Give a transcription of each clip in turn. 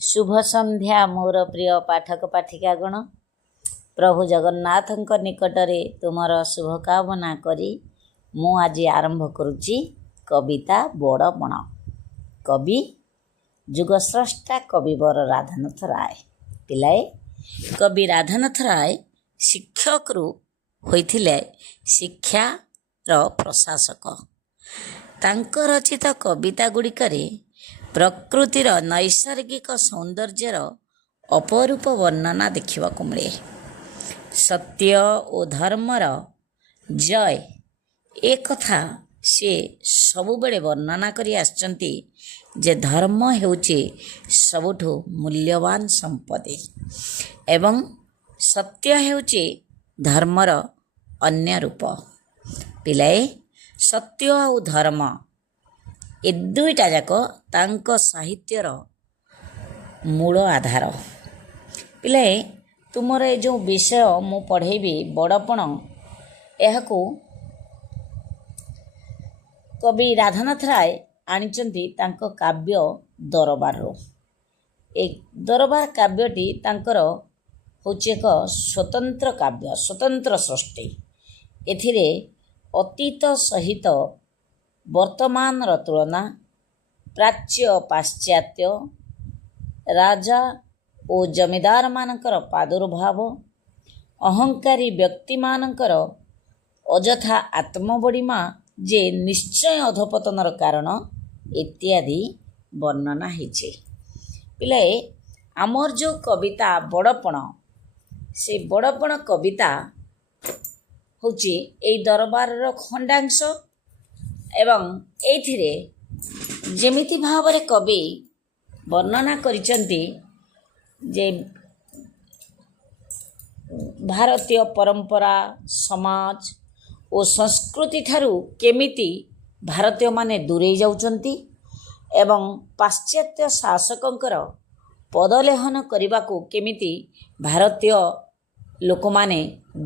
शुभ संध्या मोर प्रिय पाठक पाठिकागण। प्रभु जगन्नाथ निकटरे तुमर शुभकामना करी मु आज आरंभ करुच्ची कविता बड़पण। कवि जुगस्रष्टा कविवर राधानाथ राय। पिलाए कवि राधानाथ राय शिक्षक होइथिले शिक्षार प्रशासक। तांक रचित कविता गुड़िकरे प्रकृतिर नैसर्गिक सौंदर्यर अपरूप वर्णना देखा मिले। सत्य और धर्मर जय एक कथा से सबुबले वर्णना करी आछंती जे धर्म हेउची सबुठु मूल्यवान संपत्ति एवं सत्य हेउची धर्मर अन्य रूप। पिलाए सत्य और धर्म ए दुईटा जाक तांको साहित्यर मूल आधार। पिलाए तुमर ए जो विषय मु पढ़ेबी बड़पण, एहाकू कवि राधानाथ राय आनिचंती तांको काव्य दरबार। ए दरबार काव्यटी तांकर होची एक स्वतंत्र काव्य, स्वतंत्र सृष्टि। एथिरे अतीत सहित वर्तमान तुलना, प्राच्य पाश्चात्य, राजा और जमीदार मानकर प्रादुर्भाव, अहंकारी व्यक्ति मानकर अजथा आत्मबड़ीमा जे निश्चय अधपतनर कारण इत्यादि वर्णना होइछे। पिलाए आमर जो कविता बड़पण, से बड़पण कविता होची एई दरबार खंडांश एवं एथिरे जेमिति भावरे कवि वर्णना करिसंती जे भारतीय परंपरा, समाज और संस्कृति ठारू केमिति भारतीय माने दूरे जाउचंती एवं पाश्चात्य शासकंकर पदलेहन करिबाकू केमिति भारतीय लोक माने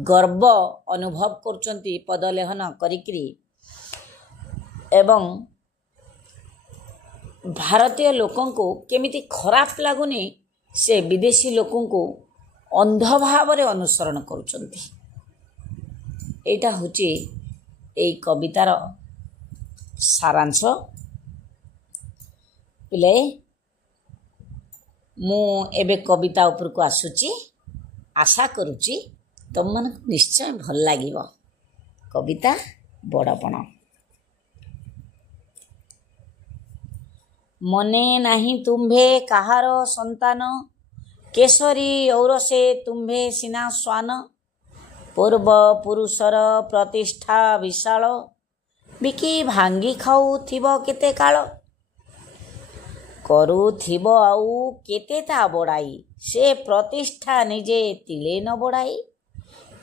गर्व अनुभव करचंती पदलेहन करिकरी, एवं भारतीय लोकों को केमिति खराब लगुनि से विदेशी लोकों को अंध भाव अनुसरण करुचंती। एटा होची एई कवितार सारांश। पिले मु एबे कविता ऊपर को आसुची, आशा करुची तुम मन निश्चय भल लागिबो। कविता बड़पण। मने नाही तुम्भे काहार संतान, केसरी औरसे तुम्भे सिना स्वान। पूर्व पुरुषर प्रतिष्ठा विशाल, बिकी भांगी खाऊ थिबो केते काल। करू थिबो आउ केते ता बड़ाई, से प्रतिष्ठा निजे तिले न बड़ाई।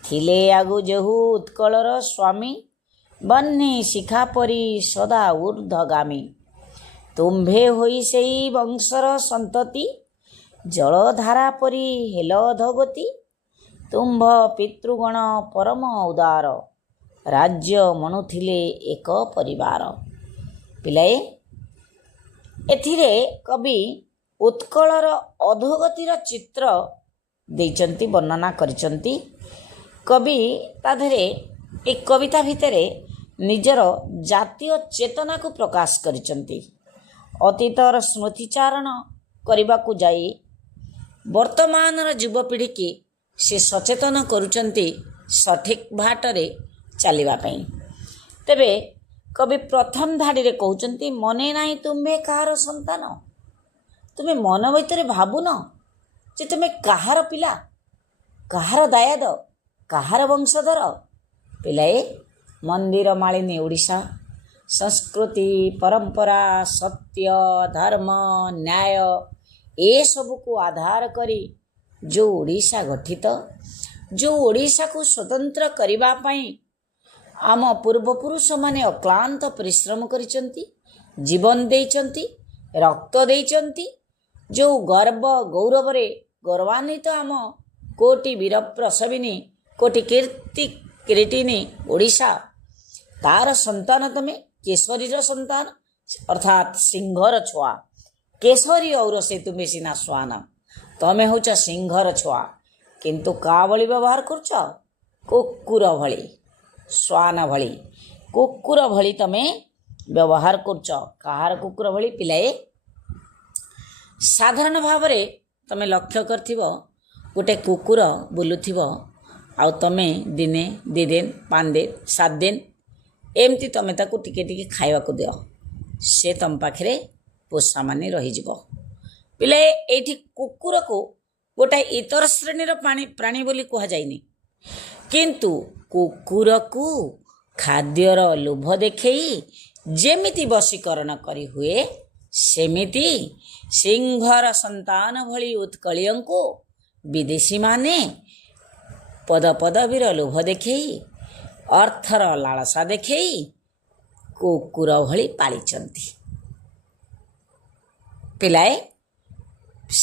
थिले आगु जेहु उत्कलर स्वामी, बन्नी शिखा परी सदा ऊर्ध्वगामी। तुम्भे होई सेई वंशर संतति, जलधारा परी हेल अधगति। तुम्भ पितृगण परम उदार, राज्य मनुथिले एक परिवार। पिलाए एथिरे कवि उत्कलर अधोगतिर चित्र देइचंती, वर्णना करिचंती। कवि ताधरे एक कविता भितरे निजर जातीय चेतना को प्रकाश करिचंती। अतीतर स्मृतिचारण करने जाई वर्तमान युवपीढ़ी की से सचेतन करुचंती सठिक बाटरे चलवा पाई। तेबे कवि प्रथम धाड़ी रे कहउचंती, मने नाही तुम्हे कहार संतान। तुम्हें मन भीतर भाबुन जे तुम्हें कहार पिला, कहार दायाद, कहार वंशधर। पिलाए मंदिर मालिनी ओडिशा, संस्कृति, परंपरा, सत्य, धर्म, न्याय ए सब को आधार करी जो ओडिशा गठित, जो ओडिशा को स्वतंत्र करिबा पई आम पूर्वपुरुष माने अक्लांत परिश्रम करिसंती, जीवन देइचंती, रक्त देइचंती। जो गर्व गौरव रे गौरवान्वित आम कोटि वीर प्रसविनी, कोटि कीर्ति किरीटिनी ओडिशा, तार संतान तमे केसरीर संतान अर्थात सिंहर छुआ। କେଶରୀ ଔରସେ ତୁମେ ସିନା ଶ୍ୱାନ, ତମେ ହେଉଛ ସିଂହର ଛୁଆ, କିନ୍ତୁ କାହା ଭଳି ବ୍ୟବହାର କରୁଛ? କୁକୁର ଭଳି, ଶ୍ୱାନ ଭଳି, କୁକୁର ଭଳି ତମେ ବ୍ୟବହାର କରୁଛ। କାହାର କୁକୁର ଭଳି ପିଲାଏ? ସାଧାରଣ ଭାବରେ ତମେ ଲକ୍ଷ୍ୟ କରିଥିବ, ଗୋଟେ କୁକୁର ବୁଲୁଥିବ, ଆଉ ତମେ ଦିନେ 2 ଦିନ 5 ଦିନ 7 ଦିନ ଏମିତି ତମେ ତାକୁ ଟିକେ ଟିକେ ଖାଇବାକୁ ଦିଅ, ସେ ତମ ପାଖରେ ପୋଷା ମାନି ରହିଯିବ। ପିଲାଏ, ଏଇଠି କୁକୁରକୁ ଗୋଟାଏ ଇତର ଶ୍ରେଣୀର ପ୍ରାଣୀ ବୋଲି କୁହାଯାଇନି, କିନ୍ତୁ କୁକୁରକୁ ଖାଦ୍ୟର ଲୋଭ ଦେଖେଇ ଯେମିତି ବଶୀକରଣ କରି ହୁଏ, ସେମିତି ସିଂହର ସନ୍ତାନ ଭଳି ଉତ୍କଳୀୟଙ୍କୁ ବିଦେଶୀମାନେ ପଦପଦବୀର ଲୋଭ ଦେଖେଇ, ଅର୍ଥର ଲାଳସା ଦେଖେଇ କୁକୁର ଭଳି ପାଳିଛନ୍ତି। ପିଲାଏ,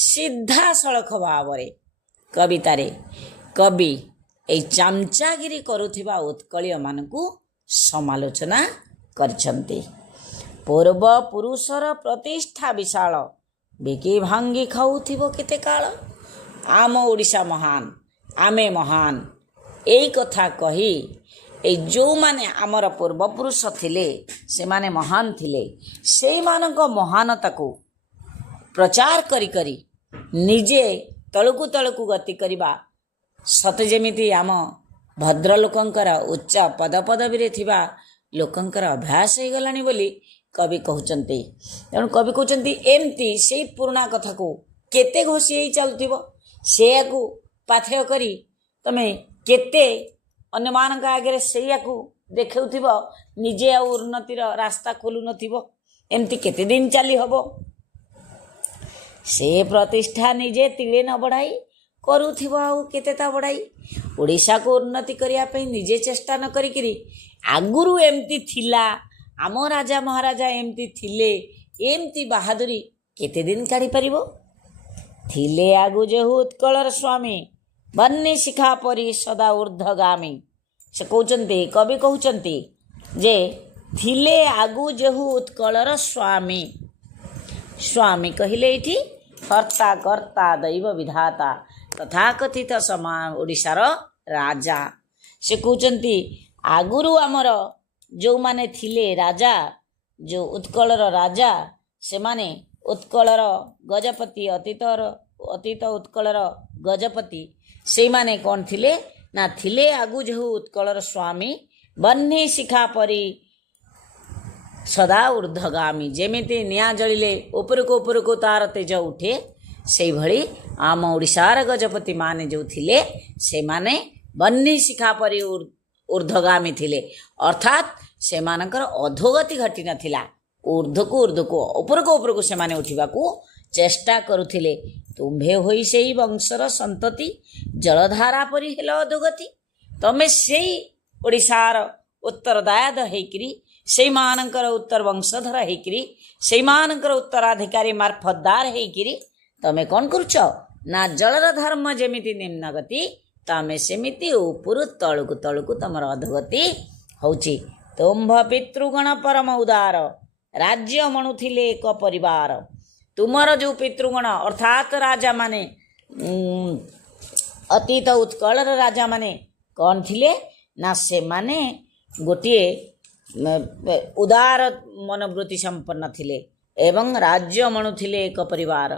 ସିଧାସଳଖ ଭାବରେ କବିତାରେ କବି ଏଇ ଚାମଚାଗିରି କରୁଥିବା ଉତ୍କଳୀୟମାନଙ୍କୁ ସମାଲୋଚନା କରିଛନ୍ତି। ପୂର୍ବ ପୁରୁଷର ପ୍ରତିଷ୍ଠା ବିଶାଳ, ବିକି ଭାଙ୍ଗି ଖାଉଥିବ କେତେ କାଳ। ଆମ ଓଡ଼ିଶା ମହାନ, ଆମେ ମହାନ, ଏଇ କଥା କହି ଏଇ ଯେଉଁମାନେ ଆମର ପୂର୍ବପୁରୁଷ ଥିଲେ, ସେମାନେ ମହାନ ଥିଲେ, ସେଇମାନଙ୍କ ମହାନତାକୁ ପ୍ରଚାର କରି କରି ନିଜେ ତଳକୁ ତଳକୁ ଗତି କରିବା ସତେ ଯେମିତି ଆମ ଭଦ୍ରଲୋକଙ୍କର ଉଚ୍ଚ ପଦପଦବୀରେ ଥିବା ଲୋକଙ୍କର ଅଭ୍ୟାସ ହେଇଗଲାଣି ବୋଲି କବି କହୁଛନ୍ତି। ତେଣୁ କବି କହୁଛନ୍ତି, ଏମିତି ସେଇ ପୁରୁଣା କଥାକୁ କେତେ ଘୋଷି ହେଇ ଚାଲୁଥିବ, ସେଇଆକୁ ପାଥେୟ କରି ତମେ କେତେ ଅନ୍ୟମାନଙ୍କ ଆଗରେ ସେଇଆକୁ ଦେଖାଉଥିବ, ନିଜେ ଆଉ ଉନ୍ନତିର ରାସ୍ତା ଖୋଲୁନଥିବ। ଏମିତି କେତେ ଦିନ ଚାଲି ହେବ? ସେ ପ୍ରତିଷ୍ଠା ନିଜେ ତିଳେ ନ ବଢ଼ାଇ କରୁଥିବ ଆଉ କେତେ ତା ବଢ଼ାଇ। ଓଡ଼ିଶାକୁ ଉନ୍ନତି କରିବା ପାଇଁ ନିଜେ ଚେଷ୍ଟା ନ କରିକିରି, ଆଗରୁ ଏମିତି ଥିଲା, ଆମ ରାଜା ମହାରାଜା ଏମିତି ଥିଲେ, ଏମିତି ବାହାଦୁରୀ କେତେ ଦିନ କାଢ଼ିପାରିବ? ଥିଲେ ଆଗୁ ଯେହୁ ଉତ୍କଳର ସ୍ୱାମୀ, ବହ୍ନି ଶିଖା ପରି ସଦା ଊର୍ଦ୍ଧ୍ୱଗାମୀ। ସେ କହୁଛନ୍ତି, କବି କହୁଛନ୍ତି ଯେ ଥିଲେ ଆଗୁ ଯେହୁ ଉତ୍କଳର ସ୍ୱାମୀ। ସ୍ୱାମୀ କହିଲେ ଏଇଠି କର୍ତ୍ତା କର୍ତ୍ତା ଦୈବ ବିଧାତା, ତଥାକଥିତ ଓଡ଼ିଶାର ରାଜା। ସେ କହୁଛନ୍ତି, ଆଗରୁ ଆମର ଯେଉଁମାନେ ଥିଲେ ରାଜା, ଯେଉଁ ଉତ୍କଳର ରାଜା, ସେମାନେ ଉତ୍କଳର ଗଜପତି, ଅତୀତ ଉତ୍କଳର ଗଜପତି, ସେଇମାନେ କ'ଣ ଥିଲେ ନା, ଥିଲେ ଆଗୁ ଯେହୁ ଉତ୍କଳର ସ୍ୱାମୀ, ବହ୍ନି ଶିଖା ପରି ସଦା ଊର୍ଦ୍ଧ୍ୱଗାମୀ। ଯେମିତି ନିଆଁ ଜଳିଲେ ଉପରକୁ ଉପରକୁ ତାର ତେଜ ଉଠେ, ସେଇଭଳି ଆମ ଓଡ଼ିଶାର ଗଜପତି ମାନେ ଯେଉଁ ଥିଲେ, ସେମାନେ ବହ୍ନି ଶିଖା ପରି ଊର୍ଦ୍ଧ୍ୱଗାମୀ ଥିଲେ। ଅର୍ଥାତ୍ ସେମାନଙ୍କର ଅଧୋଗତି ଘଟିନଥିଲା, ଉର୍ଦ୍ଧ୍ୱକୁ ଉପରକୁ ଉପରକୁ ସେମାନେ ଉଠିବାକୁ ଚେଷ୍ଟା କରୁଥିଲେ। ତୁମ୍ଭେ ହୋଇ ସେଇ ବଂଶର ସନ୍ତତି, ଜଳଧାରା ପରି ହେଲ ଅଧୋଗତି। ତମେ ସେଇ ଓଡ଼ିଶାର ଉତ୍ତରଦାୟାଦ ହେଇକିରି, ସେଇମାନଙ୍କର ଉତ୍ତର ବଂଶଧର ହେଇକିରି, ସେଇମାନଙ୍କର ଉତ୍ତରାଧିକାରୀ ମାର୍ଫତଦାର ହେଇକିରି ତମେ କ'ଣ କରୁଛ ନା, ଜଳର ଧର୍ମ ଯେମିତି ନିମ୍ନଗତି, ତମେ ସେମିତି ଉପରୁ ତଳକୁ ତଳକୁ ତମର ଅଧୋଗତି ହେଉଛି। ତୁମ୍ଭ ପିତୃଗଣ ପରମ ଉଦାର, ରାଜ୍ୟ ମଣୁଥିଲେ ଏକ ପରିବାର। ତୁମର ଯେଉଁ ପିତୃଗଣ ଅର୍ଥାତ୍ ରାଜାମାନେ, ଅତୀତ ଉତ୍କଳର ରାଜାମାନେ କ'ଣ ଥିଲେ ନା, ସେମାନେ ଗୋଟିଏ ଉଦାର ମନୋବୃତ୍ତି ସମ୍ପନ୍ନ ଥିଲେ ଏବଂ ରାଜ୍ୟ ମଣୁଥିଲେ ଏକ ପରିବାର।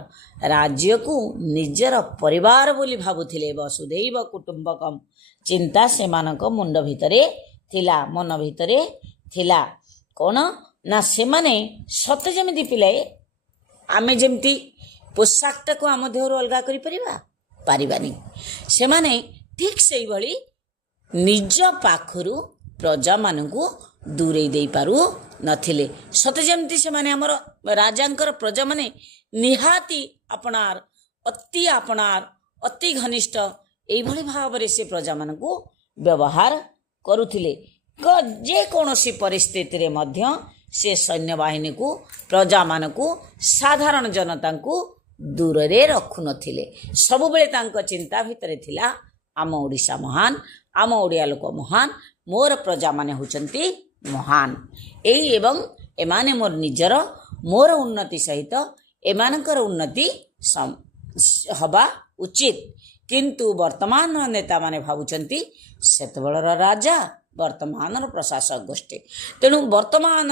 ରାଜ୍ୟକୁ ନିଜର ପରିବାର ବୋଲି ଭାବୁଥିଲେ। ବସୁଧୈବ କୁଟୁମ୍ବକମ୍ ଚିନ୍ତା ସେମାନଙ୍କ ମୁଣ୍ଡ ଭିତରେ ଥିଲା, ମନ ଭିତରେ ଥିଲା। କ'ଣ ନା, ସେମାନେ ସତେ ଯେମିତି ପିଲାଏ, ଆମେ ଯେମିତି ପୋଷାକଟାକୁ ଆମ ଦେହରୁ ଅଲଗା କରିପାରିବା, ପାରିବାନି। ସେମାନେ ଠିକ୍ ସେଇଭଳି ନିଜ ପାଖରୁ ପ୍ରଜାମାନଙ୍କୁ ଦୂରେଇ ଦେଇପାରୁ ନଥିଲେ। ସତେ ଯେମିତି ସେମାନେ ଆମର ରାଜାଙ୍କର ପ୍ରଜାମାନେ ନିହାତି ଆପଣାର, ଅତି ଘନିଷ୍ଠ, ଏଇଭଳି ଭାବରେ ସେ ପ୍ରଜାମାନଙ୍କୁ ବ୍ୟବହାର କରୁଥିଲେ। ଯେକୌଣସି ପରିସ୍ଥିତିରେ ମଧ୍ୟ ସେ ସୈନ୍ୟବାହିନୀକୁ, ପ୍ରଜାମାନଙ୍କୁ, ସାଧାରଣ ଜନତାଙ୍କୁ ଦୂରରେ ରଖୁନଥିଲେ। ସବୁବେଳେ ତାଙ୍କ ଚିନ୍ତା ଭିତରେ ଥିଲା, ଆମ ଓଡ଼ିଶା ମହାନ, ଆମ ଓଡ଼ିଆ ଲୋକ ମହାନ, ମୋର ପ୍ରଜାମାନେ ହେଉଛନ୍ତି ମହାନ। ଏବଂ ଏମାନେ ମୋର ନିଜର, ମୋର ଉନ୍ନତି ସହିତ एमानकर उन्नति हवा उचित। किंतु वर्तमान नेता माने भावुचंती सेतबेलर राजा वर्तमान प्रशासक गोष्ठी। तेणु वर्तमान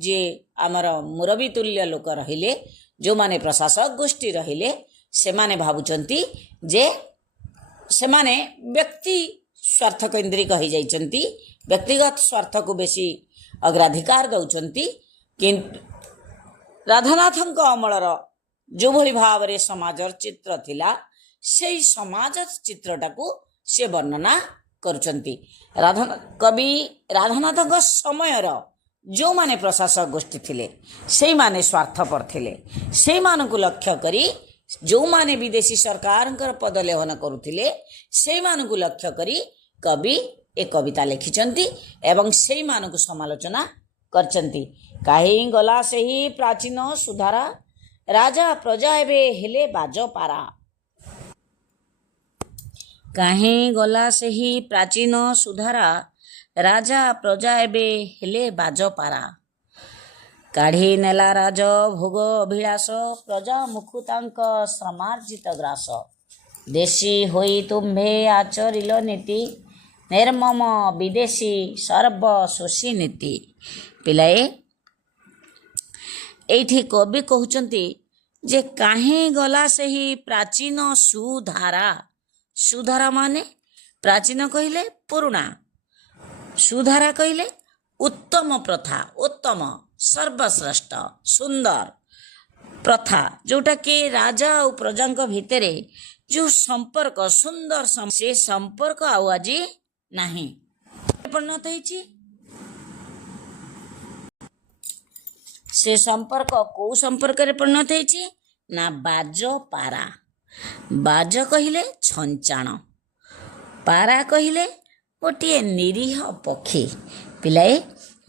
जे आमर मुरबी तुल्य लोक रहिले जो माने प्रशासक गोष्ठी रहिले से माने भावुचंती जे से माने व्यक्ति स्वार्थ केन्द्रिक हो जाइचंती, व्यक्तिगत स्वार्थ को बेसी अग्राधिकार दौचंती। किंतु राधानाथଙ୍କ अमलर जो भली भाव रे समाजर चित्र थिला से समाज चित्रटाକୁ से वर्णना करुचंती। कवि राधानाथଙ୍କ समयर जो माने प्रशासक गोष्ठी थिले से माने स्वार्थपर थिले, से मानकु लक्ष्य करी जो माने विदेशी सरकारଙ୍କର पद लेहन करुथिले से मानकु लक्ष्य करी कवि ए कविता लिखिचंती एवं से मानकु समालोचना करचंती। काहे गला सेही प्राचीन सुधारा राजा प्रजा एबे हेले बाजो पारा। काहे गला सेही प्राचीन सुधारा राजा प्रजा एबे हेले बाजो पारा। काढ़ी नेला राज भोग अभिलाष प्रजा मुखुतांक श्रमार्जित ग्रास। देशी होई तुम्भे आचरिल नीति निर्मम विदेशी सर्व शोषी नीति। पिलाए एठी कवि कहउचंती जे काहे गला सेही प्राचीन सुधारा। सुधारा माने प्राचीन कहिले पुराना, सुधारा कहिले उत्तम प्रथा, उत्तम सर्वश्रेष्ठ सुंदर प्रथा जोटा कि राजा और प्रजा भितर जो संपर्क सुंदर से संपर्क आज नहीं परिणत होइछि। से संपर्क को संपर्क रे परिणत होइछि ना बाज पारा। बाज कहिले छंचाण, पारा कहिले गोटे निरीह पक्षी। पिलाए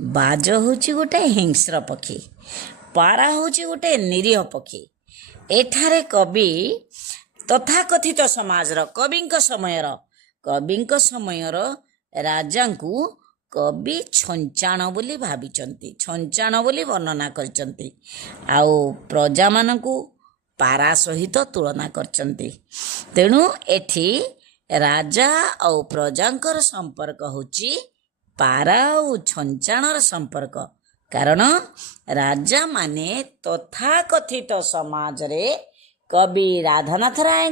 बाज होची गोटे हिंस्र पक्षी, पारा होची गोटे निरीह पक्षी। एठारे कवि तथाकथित समाजर कविंक समयर राजा को कवि छंचाण बोली भाविचंती, छंचाण बोली वर्णना करचंती। आउ प्रजा मानकु पारा सहित तुलना करचंती। तेणु एठी राजा और प्रजांकर संपर्क होची पारा और छंचाणर संपर्क। कारण राजा माने तथाकथित समाज रे कवि राधानाथ राय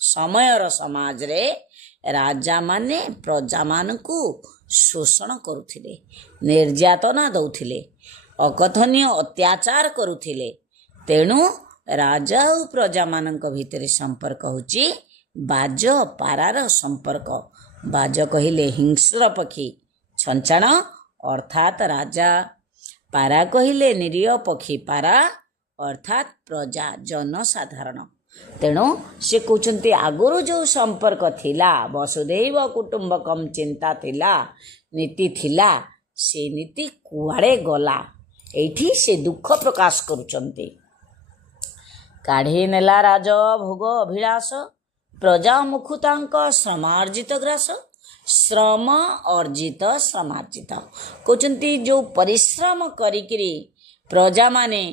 समयर समाज रे राजा माने प्रजा मानकु शोषण करुथिले, निर्यातना दौथिले, अकथनीय अत्याचार करुथिले। तेणु राजा और प्रजा मानक भितर संपर्क होची बाज पारार संपर्क। बाज कहिले हिंस्र पक्षी, छंचाण अर्थात राजा, पारा कहिले निरीह पक्षी, पारा अर्थात प्रजा जनसाधारण। तेणु से कहते आगुरु जो संपर्क थिला वसुधैव कुटुंबकम चिंता थिला नीति थिला से नीति कुआड़े गला। एठी से दुख प्रकाश करुचंती। काढ़ी नेला राज भोग अभिलाष प्रजा मुखुतांक श्रमार्जित ग्रास। श्रम अर्जित श्रमार्जित कहते जो परिश्रम करिकिरी प्रजा माने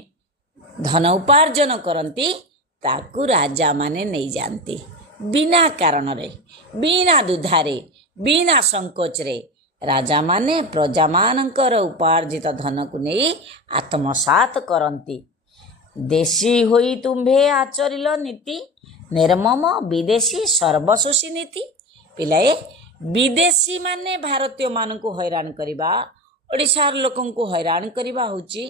धन उपार्जन करती ताकू राजा माने नहीं जानती बिना कारण रे, बिना दुधारे, बिना संकोच रे। राजा माने प्रजा मानकर उपार्जित धन को नहीं आत्मसात करती। देशी होई तुम्भे आचरिल नीति निर्मम विदेशी सर्वशोषी नीति। पिलाए विदेशी माने भारतीय मान को हैरान करिबा, ओडिशार लोकन को हैरान करिबा होची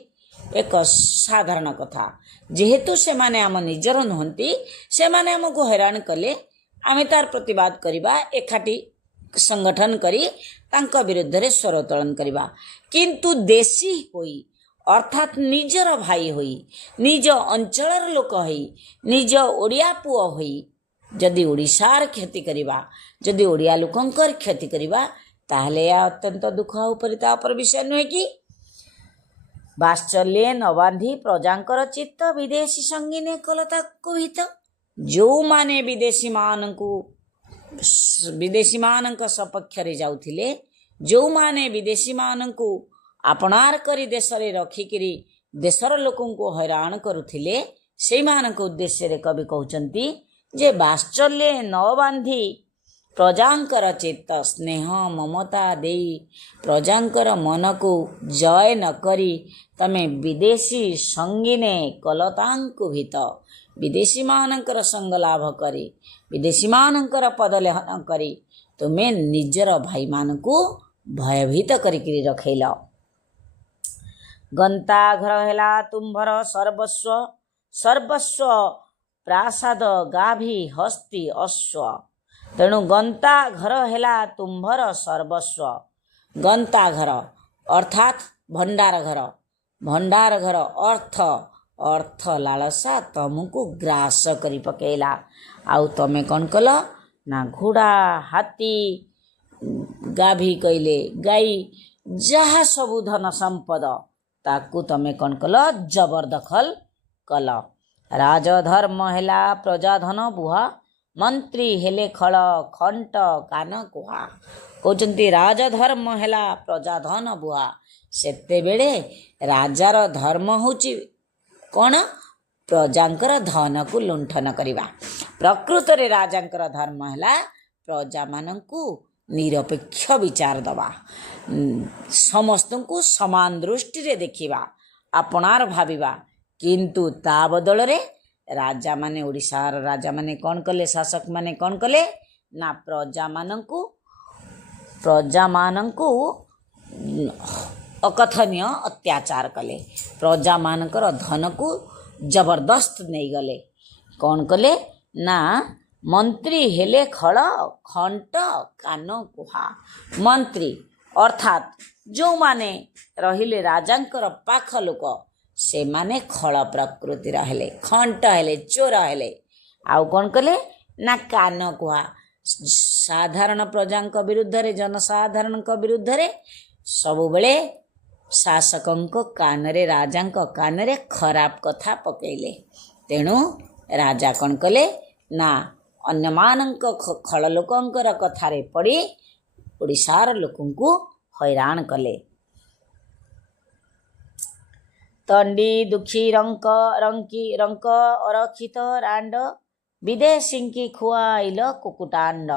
एक साधारण कथा। जेहेतु से माने आम निजर नुहंती से माने हमको हैरान कले आमे तार प्रतिवाद करिबा, एकाठी संगठन करी तांका विरुद्ध रे स्वर उत्तोलन करिबा। किंतु देशी होई अर्थात निजर भाई होई, निज अंचलर लोक होई, निज ओडिया पुओ होई जदि ओडिशार क्षति करिबा, जदि ओडिया लोकंकर क्षति करिबा ताहले या अत्यंत दुख उपरितापर विषय नुहे कि बाश्चल्ये न बांधी प्रजांकर चित्त विदेशी संगीने कलता कुहित। जो माने विदेशी मानक सपक्ष रे जाउथिले, जो माने विदेशी मानकु अपनार करी देश रे रखिकिरी देशर लोकंकु हैरान करुथिले सेइमानक उद्देश्य कवि कहउचंती जे बाश्चल्य न बांधी प्रजांकर चित्त स्नेह ममता देई प्रजांकर मन को जय न करी तमे विदेशी संगीने कलतांकु भित विदेशी मानकर संग लाभ करी विदेशी मानकर पदलेहन करी तुमे निजर भाई मानकु भयभीत करिकरी रखैल। गंता घर हेला तुम्भर सर्वस्व सर्वस्व प्रासाद गाभी हस्ती अश्व तेणु गंता घर हेला तुम्भर सर्वस्व गंता घर अर्थात भंडार घर अर्थ अर्थ लालसा तुमको ग्रास करी पकेला आउ तमे कौन कल ना घोड़ा हाथी गाभी कहले गाई जहा सबु धन संपद ताकू तमे कौन कल जबरदखल कल। राजधर्म हेला प्रजाधन बुहा मंत्री हेले खल खंट कान कुहा कहते राजधर्म हेला प्रजाधन बुहा सेते बेले राजार धर्म होची कौन प्रजांकर धन को लुंठन करिबा प्रकृत रे राजांकर धर्म हेला प्रजा मानंकु निरपेक्ष विचार दबा समस्त को समान दृष्टि रे देखिबा अपनार भाविबा किंतु ता बदल रे राजा माने ओडिशार राजा माने कौन कले शासक माने कौन कले ना प्रजा मानंकु अकथनीय अत्याचार कले प्रजा मानकर धन को जबरदस्त नहीं गले कौन कले ना मंत्री हेले खड़ खंट कान कुहा मंत्री अर्थात जो माने रहिले राजांकर पाख लोक से माने खड़ प्रकृति हेले खंट हेले चोर हेले आउ कौन कले ना कान कुहा साधारण प्रजांक विरुद्ध रे जनसाधारण विरुद्ध रे सबु बेले शासकंक कानरे राजांक कानरे खराब कथा पकेले तेणु राजा कौन कले ना अन्य मानक खल लोकंकर कथारे पड़ी ओडिशार लोकंकु हैरान कले। तंडी दुखी रंक अरक्षित रांड विदेशिंकी खुआइल कुकुटांड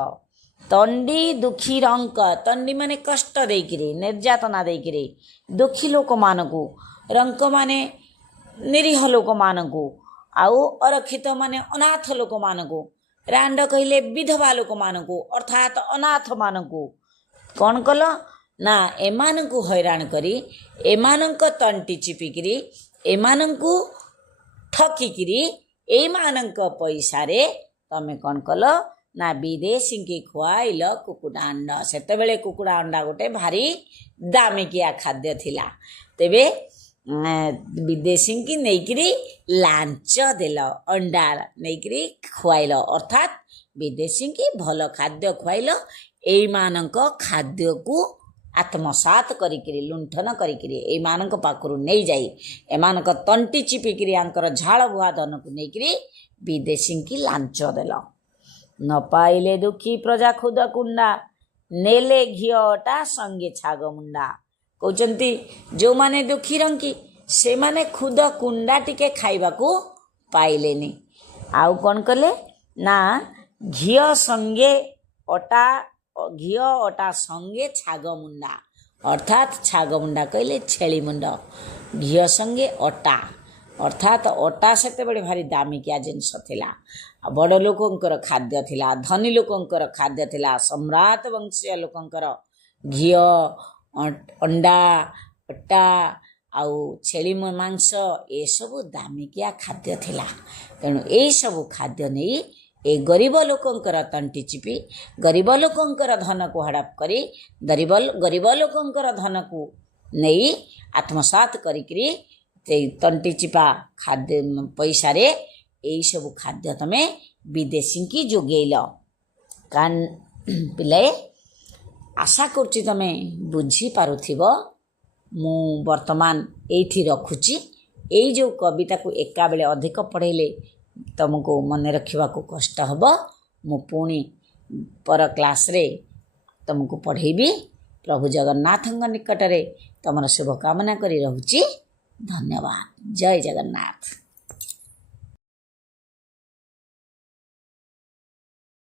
तंडी दुखी रंक तंडी माने कष्ट देकिरी निर्यातना देकिरी दुखी लोक मानकु रंक माने निरीह लोक मानकु आउ अरक्षित माने अनाथ लोक मानकु रांड कहले विधवा लोक मानकु अर्थात अनाथ मानकु कौन कल ना एमानंकु हैरान करी एमानंक तंटी चिपिकिरी एमानंकु ठकिकिरी एमानंक पैसा रे तमे कौन कल ना विदेशी की खुआइल कुकुड़ा अंडा सेते बेले कुकुड़ा अंडा गोटे भारी दामिकिया खाद्य थिला तेबे विदेशी की नैकरी लांच देल अंडा नैकरी खुआइल अर्थात विदेशी की भल खाद्य खुआइल एमानंक खाद्य को आत्मसात करिकिरी लुंठन करिकिरी एमानंक पाखरु नहीं जाई एमानंक तंटी चिपिकिरी आंकर झाड़ बुहा धन को नैकरी विदेशी की लांच देल न पाइले दुखी प्रजा खुद कुंडा नेले घिअटा संगे छाग मुंडा कहते जो माने दुखी रंकी से माने खुद कुंडा टिके खाइबा को पाइलेनी आउ कौन कले ना घिअ संगे अटा घिअ अटा संगे छाग मुंडा अर्थात छाग मुंडा कहले छेली मुंड घिअ संगे अटा अर्थात अटा सेते बड़े भारी दामिकिया जिनस थिला बड़ लोकंकर खाद्य थिला धनी लोकंकर खाद्य थिला सम्राट वंशीय लोकंकर घिअ अंडा अटा आउ छेली मांस ए सबु दामिकिया खाद्य थिला तेणु ए सबु खाद्य नहीं ए गरीब लोकंकर तंटी चिपी गरीब लोकंकर धन को हड़प करी गरीब लोकंकर धन को नहीं आत्मसात करिकरी तंटी चिपा खाद्य पैसा रे यही सब खाद्य तमे विदेशी की जोगेल कान पिलाए आशा करुच्ची तमे बुझी पारुथिब मु वर्तमान एठी रखुची एई जो कविता को एका बेले अधिक पढ़ेले तुमको मन रखा को कष्ट हम मु पुणी पर क्लास रे तुमको पढ़ेबी प्रभु जगन्नाथ निकट रे तुम शुभकामना करी रहुची धन्यवाद। जय जगन्नाथ।